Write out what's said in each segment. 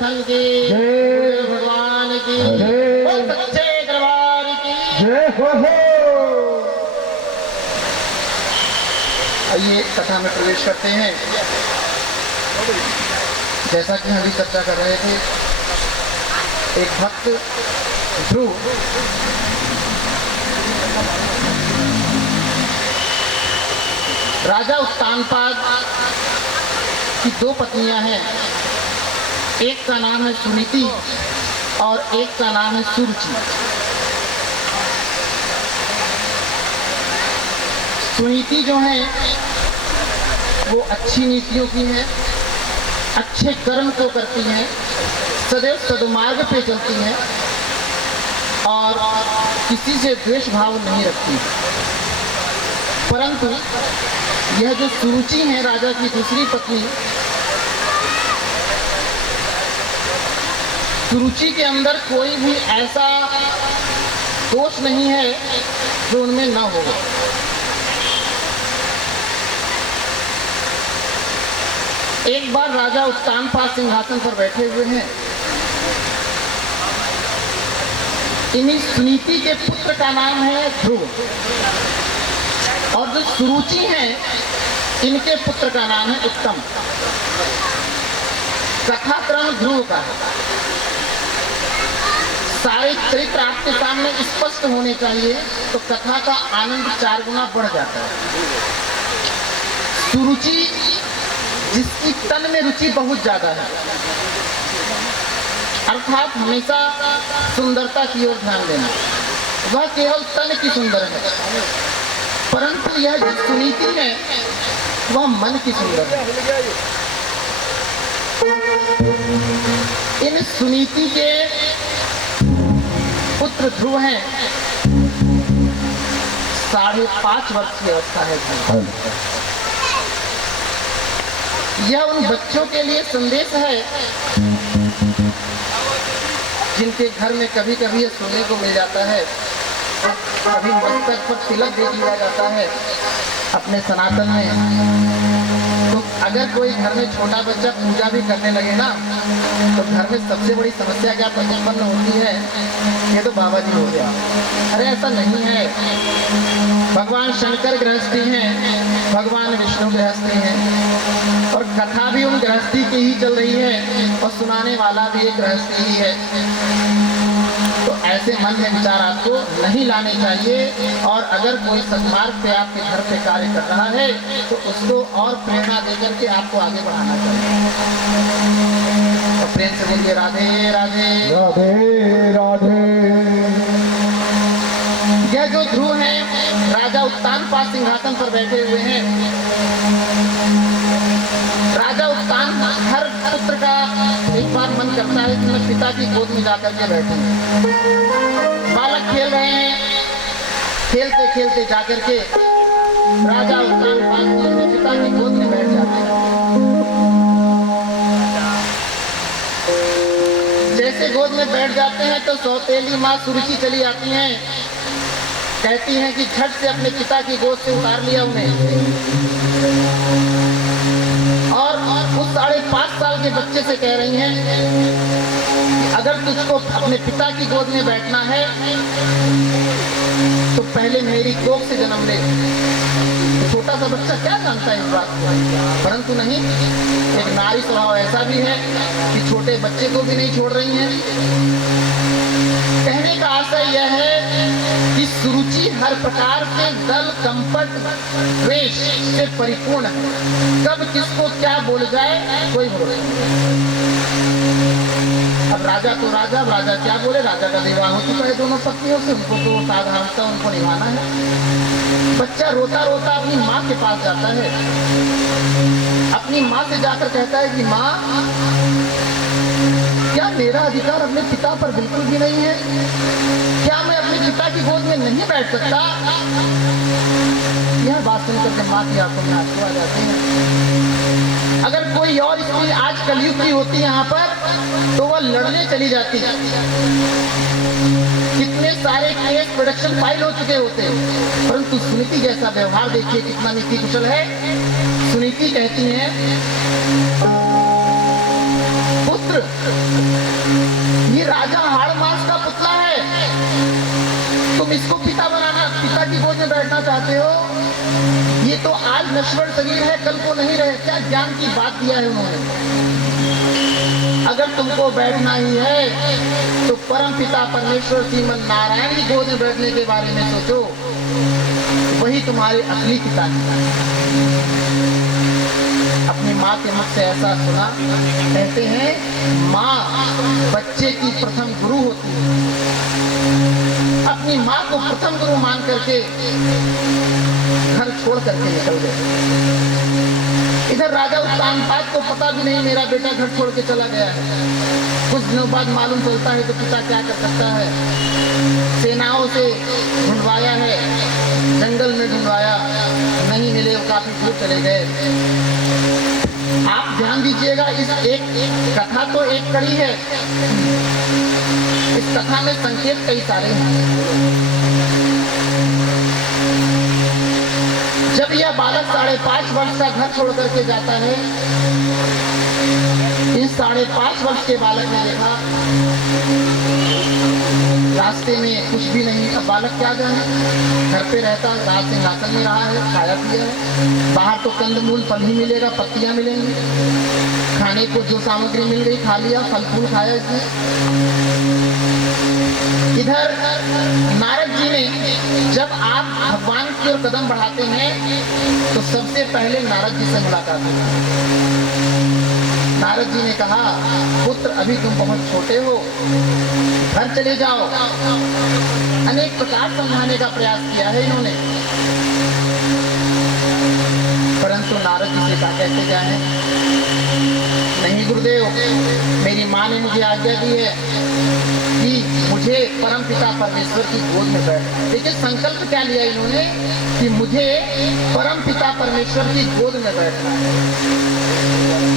Nathan की जय, भगवान की जय, सच्चे दरबार की जय हो। आइए कथा में प्रवेश करते हैं। जैसा कि हम भी चर्चा कर रहे थे, एक भक्त ध्रुव राजा उत्तानपाद की दो पत्नियां हैं। एक का नाम है सुनीति और एक का नाम है सुरुचि। सुनीति जो है वो अच्छी नीतियों की है, अच्छे कर्म को करती हैं, सदैव सद्मार्ग पे चलती हैं और किसी से द्वेष भाव नहीं रखती। परंतु यह जो सुरुचि है राजा की दूसरी पत्नी, सुरुचि के अंदर कोई भी ऐसा दोष नहीं है जो उनमें न हो। एक बार राजा उत्तानपाद सिंहासन पर बैठे हुए हैं। इन्हीं सुनीति के पुत्र का नाम है ध्रुव और जो सुरुचि हैं इनके पुत्र का नाम है उत्तम। कथाक्रम ध्रुव का सारे चरित्र आपके सामने स्पष्ट होने चाहिए तो कथा का आनंद 4 गुना बढ़ जाता है। सुरुचि जिसकी तन में रुचि बहुत ज्यादा है, अर्थात हमेशा सुंदरता की ओर ध्यान देना, वह केवल तन की सुंदर है, परंतु यह जो सुनीति है वह मन की सुंदर है। इन सुनीति के पुत्र ध्रुव हैं। 5.5 वर्ष की अवस्था है। यह उन बच्चों के लिए संदेश है जिनके घर में कभी कभी यह सुनने को मिल जाता है, कभी मस्तक पर तिलक दे दिया जाता है अपने सनातन में। तो अगर कोई घर में छोटा बच्चा पूजा भी करने लगे ना, तो घर में सबसे बड़ी समस्या क्या उत्पन्न होती है, ये तो बाबा जी हो गया। अरे ऐसा नहीं है। भगवान शंकर गृहस्थी हैं, भगवान विष्णु गृहस्थी हैं और कथा भी उन गृहस्थी की ही चल रही है और सुनाने वाला भी एक गृहस्थी ही है। तो ऐसे मन में विचार आपको नहीं लाने चाहिए और अगर कोई सन्मार्ग पे आपके घर पे कार्य कर रहा है तो उसको और प्रेरणा देकर के आपको आगे बढ़ाना चाहिए। तो प्रेम से बोलिए राधे राधे राधे राधे। यह जो ध्रुव है राजा उत्तानपाद सिंहासन पर बैठे हुए हैं। राजा उत्तान हर पुत्र का एक बार मन करता है कि मैं पिता की गोद में जाकर के बैठूं। बालक खेल रहे हैं, खेलते खेलते जाकर के राजा उत्तानपाद अपने पिता की गोद में बैठ जाते हैं। जैसे गोद में बैठ जाते हैं तो सौतेली माँ सुरुचि चली आती हैं, कहती हैं कि झट से अपने पिता की गोद से उतार लिया उन्हें और उस 5.5 साल के बच्चे से कह रही हैं कि अगर तुझको अपने पिता की गोद में बैठना है तो पहले मेरी कोख से जन्म ले। तो छोटा सा बच्चा क्या जानता है इस बात को, परंतु नहीं, एक नारी स्वभाव ऐसा भी है कि छोटे बच्चे को भी नहीं छोड़ रही हैं। कहने का आशय यह है कि सुरुचि हर प्रकार से दल कंपट द्वेष से परिपूर्ण है। कब किसको क्या बोल जाए कोई भरोसा नहीं। अब राजा तो राजा, राजा क्या बोले, राजा का विवाह हो चुका है दोनों पत्नियों से, उनको तो साधारणता उनको निभाना है। बच्चा रोता रोता अपनी माँ के पास जाता है, अपनी माँ से जाकर कहता है कि माँ क्या मेरा अधिकार अपने पिता पर बिल्कुल भी नहीं है? क्या मैं अपने पिता की गोद में नहीं बैठ सकता? यह बात सुनकर के माँ की आंखों में आंसू आ जाते हैं। अगर कोई और स्त्री आज कलयुग की होती यहाँ पर तो वह लड़ने चली जाती। कितने सारे केस प्रोडक्शन फाइल हो चुके होते, परंतु सुनीति जैसा व्यवहार देखिए कितना नीति कुशल है। सुनीति कहती है पुत्र चाहते हो? ये तो आज नश्वर शरीर है, कल को नहीं रहे। क्या ज्ञान की बात दिया है उन्होंने। अगर तुमको बैठना ही है तो परम पिता परमेश्वर श्रीमन नारायण की गोद में बैठने के बारे में सोचो, वही तुम्हारे असली पिता है। अपनी माँ के मुख से ऐसा सुना, कहते हैं माँ बच्चे की प्रथम गुरु होती है। अपनी माँ को प्रथम गुरु मान करके घर छोड़ करके निकल गए। इधर राजा उत्तानपाद को पता भी नहीं मेरा बेटा घर छोड़ के चला गया है। कुछ दिनों बाद मालूम चलता है तो पिता क्या कर सकता है, सेनाओं से ढूंढवाया है, जंगल में ढूंढवाया, नहीं मिले, वो काफी दूर चले गए। आप ध्यान दीजिएगा, इस एक कथा तो एक कड़ी है, इस कथा में संकेत कई सारे हैं। जब यह बालक 5.5 वर्ष का घर छोड़ करके जाता है, इस 5.5 वर्ष के बालक ने देखा रास्ते में कुछ भी नहीं। अब बालक क्या जाने, घर पे रहता, रात सिंहासन में रहा है, खाया पिया है, बाहर तो कंदमूल फल ही मिलेगा, पत्तियां मिलेंगी, खाने को जो सामग्री मिल गई खा लिया, फल फूल खाया इसने। इधर नारद जी ने, जब आप भगवान की ओर कदम बढ़ाते हैं तो सबसे पहले नारद जी से मुलाकात होती है। नारद जी ने कहा, पुत्र अभी तुम बहुत छोटे हो, घर चले जाओ। अनेक प्रकार समझाने का प्रयास किया है इन्होंने, परंतु नारद जी से क्या कहते जाए, नहीं गुरुदेव, मेरी माँ ने मुझे आज्ञा दी है कि मुझे परम पिता परमेश्वर की गोद में बैठना। देखिए संकल्प क्या लिया इन्होंने कि मुझे परम पिता परमेश्वर की गोद में बैठना है।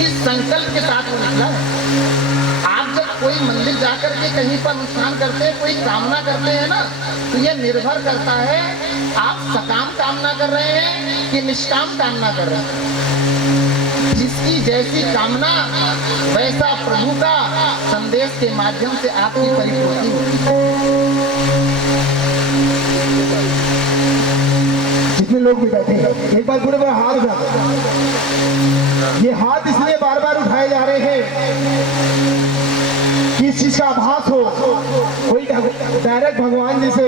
इस संकल्प के साथ वो निकला है। आप जब कोई मंदिर जाकर के कहीं पर अनुष्ठान करते हैं, कोई कामना करते हैं ना, तो यह निर्भर करता है आप सकाम कामना कर रहे हैं कि निष्काम कामना कर रहे हैं। जिसकी जैसी कामना वैसा प्रभु का संदेश के माध्यम से आपकी परिपूर्ति होती है। जितने लोग भी बैठे हैं, एक बार पूरे बार हाथ उठा, ये हाथ इसलिए बार बार उठाए जा रहे हैं कि इस चीज का आभास हो, कोई डायरेक्ट भगवान जी से